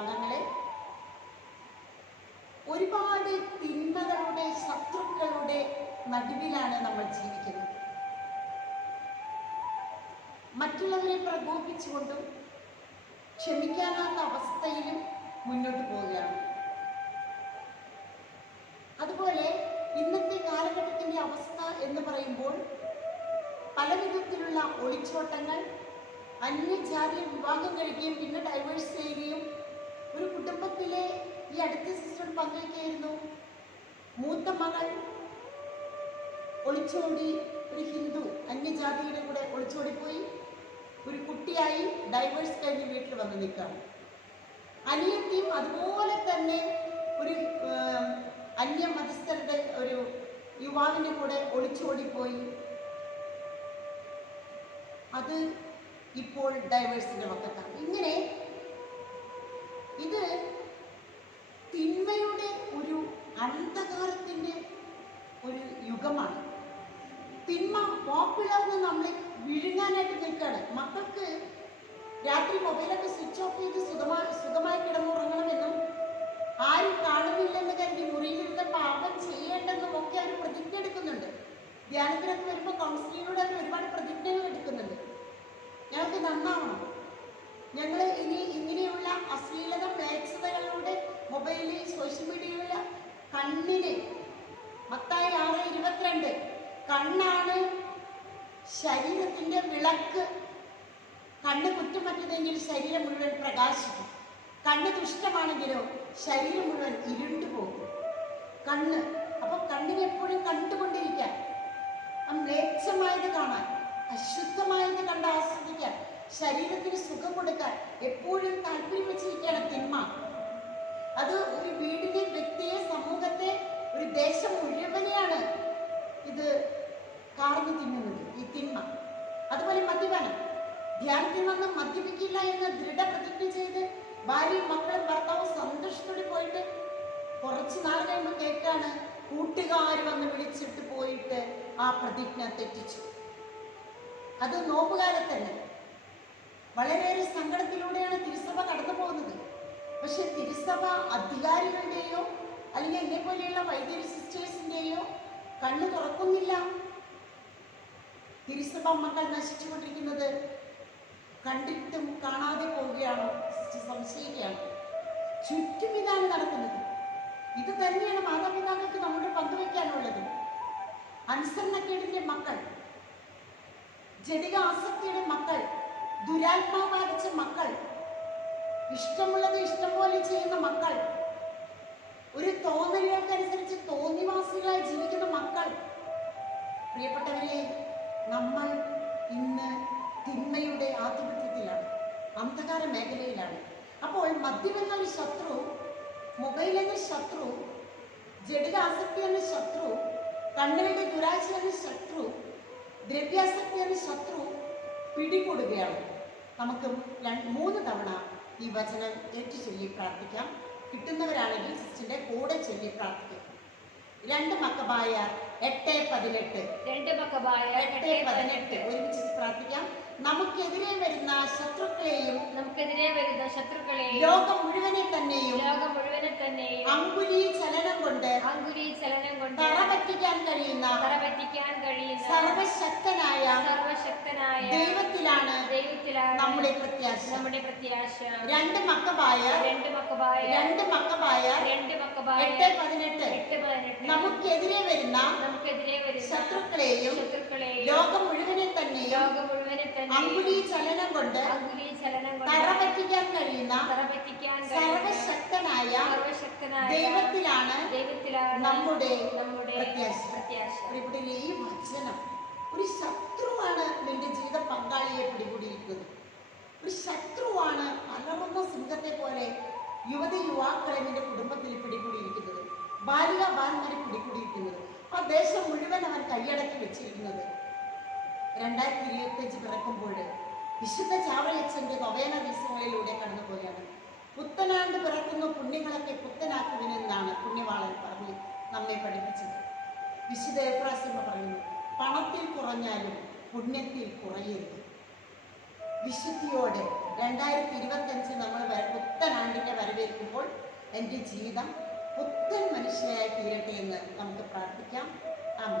അംഗങ്ങളെ ഒരുപാട് തിന്മകളുടെ ശത്രുക്കളുടെ നടുവിലാണ് നമ്മൾ ജീവിക്കുന്നത്. മറ്റുള്ളവരെ പ്രകോപിച്ചുകൊണ്ടും ക്ഷമിക്കാനാത്ത അവസ്ഥയിലും മുന്നോട്ട് പോവുകയാണ്. അതുപോലെ ഇന്നത്തെ കാലഘട്ടത്തിന്റെ അവസ്ഥ എന്ന് പറയുമ്പോൾ പല വിധത്തിലുള്ള ഒളിച്ചോട്ടങ്ങൾ അന്യജാതി വിവാഹം കഴിക്കുകയും പിന്നെ ഒളിച്ചോടി ഒരു ഹിന്ദു അന്യജാതിയുടെ കൂടെ ഒളിച്ചോടിപ്പോയി. ഒരു കുട്ടിയായി ഡൈവേഴ്സ് കഴിഞ്ഞ് വീട്ടിൽ വന്ന് നിൽക്കുകയാണ്. അനിയത്തിയും അതുപോലെ തന്നെ ഒരു അന്യ മതസ്ഥരുടെ ഒരു യുവാവിന്റെ കൂടെ ഒളിച്ചോടിപ്പോയി. അത് ഇപ്പോൾ ഡൈവേഴ്സിന്റെ വക്കത്താണ്. ഇങ്ങനെ ഇത് തിന്മയുടെ ഒരു അന്ധകാരത്തിന്റെ ഒരു യുഗമാണ് തിന്മ പോപ്പുലർന്ന് നമ്മൾ വിഴുങ്ങാനായിട്ട് നിൽക്കുകയാണ്. മക്കൾക്ക് രാത്രി മൊബൈലൊക്കെ സ്വിച്ച് ഓഫ് ചെയ്ത് സുഖമായി സുഖമായി കിടന്നുറങ്ങണമെന്നും ആരും കാണുന്നില്ലെന്ന് കരുതി മുറിയിലിരുന്ന് പാപം ചെയ്യേണ്ടെന്നും ഒക്കെ അവർ പ്രതിജ്ഞ എടുക്കുന്നുണ്ട്. ധ്യാനത്തിനൊക്കെ വരുമ്പോൾ കൗൺസിലിങ്ങിലൂടെ അവർ ഒരുപാട് പ്രതിജ്ഞകൾ എടുക്കുന്നുണ്ട്. ഞങ്ങൾക്ക് നന്നാവണം. ഞങ്ങൾ ഇനി ഇങ്ങനെയുള്ള അശ്ലീലത വിളക്ക് കണ്ണ് കുറ്റമറ്റതെങ്കിൽ ശരീരം മുഴുവൻ പ്രകാശിക്കും. കണ്ണ് ദുഷ്ടമാണെങ്കിലോ ശരീരം മുഴുവൻ ഇരുണ്ടു പോകും. കണ്ണ് അപ്പൊ കണ്ണിനെ എപ്പോഴും കണ്ടുകൊണ്ടിരിക്കാൻ മ്ലേച്ഛമായത് കാണാൻ അശുദ്ധമായത് കണ്ട് ആസ്വദിക്കാൻ ശരീരത്തിന് സുഖം കൊടുക്കാൻ എപ്പോഴും താല്പര്യം വെച്ചിരിക്കുകയാണ് തിന്മ. ധ്യാനത്തിൽ നിന്ന് മദ്യപിക്കില്ല എന്ന് ദൃഢപ്രതിജ്ഞ ചെയ്ത് ഭാര്യയും മക്കളും ഭർത്താവും സന്തോഷത്തോടെ പോയിട്ട് കുറച്ച് നാൾ കഴിയുമ്പോൾ കേട്ടാണ് കൂട്ടുകാർ വന്ന് വിളിച്ചിട്ട് പോയിട്ട് ആ പ്രതിജ്ഞ തെറ്റിച്ചു. അത് നോമ്പുകാലത്ത് തന്നെ. വളരെയേറെ സങ്കടത്തിലൂടെയാണ് തിരുസഭ കടന്നു പോകുന്നത്. പക്ഷെ തിരുസഭ അധികാരികളുടെയോ അല്ലെങ്കിൽ എന്നെ പോലെയുള്ള വൈദ്യുതി സിസ്റ്റേഴ്സിന്റെയോ കണ്ണു തുറക്കുന്നില്ല. തിരുസഭ മക്കൾ നശിച്ചുകൊണ്ടിരിക്കുന്നത് കണ്ടിട്ടും കാണാതെ പോവുകയാണോ? സംശയിക്കുകയാണ്. ചുറ്റും ഇതാണ് നടക്കുന്നത്. ഇത് തന്നെയാണ് മാതാപിതാക്കൾക്ക് നമ്മുടെ പങ്കുവെക്കാനുള്ളത് അനുസരണക്കേടിന്റെ മക്കൾ ജനിക ആസക്തിയുടെ മക്കൾ ദുരാത്മാ ബാധിച്ച മക്കൾ ഇഷ്ടമുള്ളത് ഇഷ്ടം പോലെ ചെയ്യുന്ന മക്കൾ ഒരു തോന്നലുകൾക്കനുസരിച്ച് തോന്നിവാസികളായി ജീവിക്കുന്ന മക്കൾ. പ്രിയപ്പെട്ടവരെ നമ്മൾ ഇന്ന് തിന്മയുടെ ആധിപത്യത്തിലാണ് അന്ധകാര മേഖലയിലാണ്. അപ്പോൾ മദ്യം എന്നൊരു ശത്രു മൊബൈൽ എന്ന ശത്രു ജടികാസക്തി എന്ന ശത്രു കണ്ണുകളുടെ ദുരാശ എന്ന ശത്രു ദ്രവ്യാസക്തി എന്ന ശത്രു പിടികൂടുകയാണ്. നമുക്ക് രണ്ട് മൂന്ന് തവണ ഈ വചനം ഏറ്റു ചൊല്ലി പ്രാർത്ഥിക്കാം. കിട്ടുന്നവരാണെങ്കിൽ സിസ്റ്റിന്റെ കൂടെ ചൊല്ലി പ്രാർത്ഥിക്കാം. രണ്ട് മക്കബായ എട്ട് പതിനെട്ട്. രണ്ട് മക്കബായ എട്ട് പതിനെട്ട്. ഒരുമിച്ച് പ്രാർത്ഥിക്കാം. നമുക്കെതിരെ വരുന്ന ശത്രുക്കളെയും നമുക്കെതിരെ വരുന്ന ശത്രുക്കളെയും ലോകം മുഴുവനെ തന്നെയും ലോകം മുഴുവനെ തന്നെയും അങ്കുലി ചലനം കൊണ്ട് അങ്കുലി ചലനം കൊണ്ട് തറ പറ്റിക്കാൻ കഴിയുന്ന തറപറ്റിക്കാൻ കഴിയുന്ന സർവശക്തനായ സർവശക്തനായ ദൈവത്തിലാണ് ദൈവത്തിലാണ് നമ്മുടെ പ്രത്യാശ. നമ്മുടെ പ്രത്യാശ. രണ്ട് മക്കബായ രണ്ട് മക്കബായ രണ്ട് മക്കബായ എട്ട് പതിനെട്ട് എട്ട് പതിനെട്ട് നമുക്കെതിരെ വരുന്ന നമുക്കെതിരെ വരുന്ന ശത്രുക്കളെയും ശത്രുക്കളെയും ലോകം മുഴുവനെ തന്നെ ലോകം മുഴുവനെ തന്നെ അങ്കുലി ചലനം കൊണ്ട് അങ്കുലി ചലനം കൊണ്ട് പറ്റിക്കാൻ കഴിയുന്ന തറപറ്റിക്കാൻ കഴിയുന്ന സർവശക്തനായ സർവശക്തനായ ദൈവത്തിലാണ് ദൈവത്തിലാണ് നമ്മുടെ നമ്മുടെ പ്രത്യാശ. പ്രത്യാശ. ഈ വചനം ബാലിക ബാലന്മാരെ പിടികൂടിയിരിക്കുന്നത് ആ ദേശം മുഴുവൻ അവൻ കൈയടക്കി വെച്ചിരിക്കുന്നത്. രണ്ടായിരത്തി ഇരുപത്തിയഞ്ച് പിറക്കുമ്പോൾ വിശുദ്ധ ചാവളയച്ചന്റെ നൊവേന ദിവസങ്ങളിലൂടെ കടന്നുപോയാണ് പുത്തനാണ്ട് പിറക്കുന്ന പുണ്യങ്ങളൊക്കെ പുത്തനാക്കുവിനെന്നാണ് പുണ്യവാളൻ പറഞ്ഞ് നമ്മെ പഠിപ്പിച്ചത്. വിശുദ്ധ എബ്രാസിമ പറയുന്നു പണത്തിൽ കുറഞ്ഞാലും പുണ്യത്തിൽ കുറയരുത്. വിശുദ്ധിയോടെ രണ്ടായിരത്തി ഇരുപത്തഞ്ച് നമ്മൾ പുത്തനാണ്ടിനെ വരവേൽക്കുമ്പോൾ എന്റെ ജീവിതം പുത്തൻ ദൈവം നമുക്ക് പ്രാർത്ഥിക്കാം ആമേ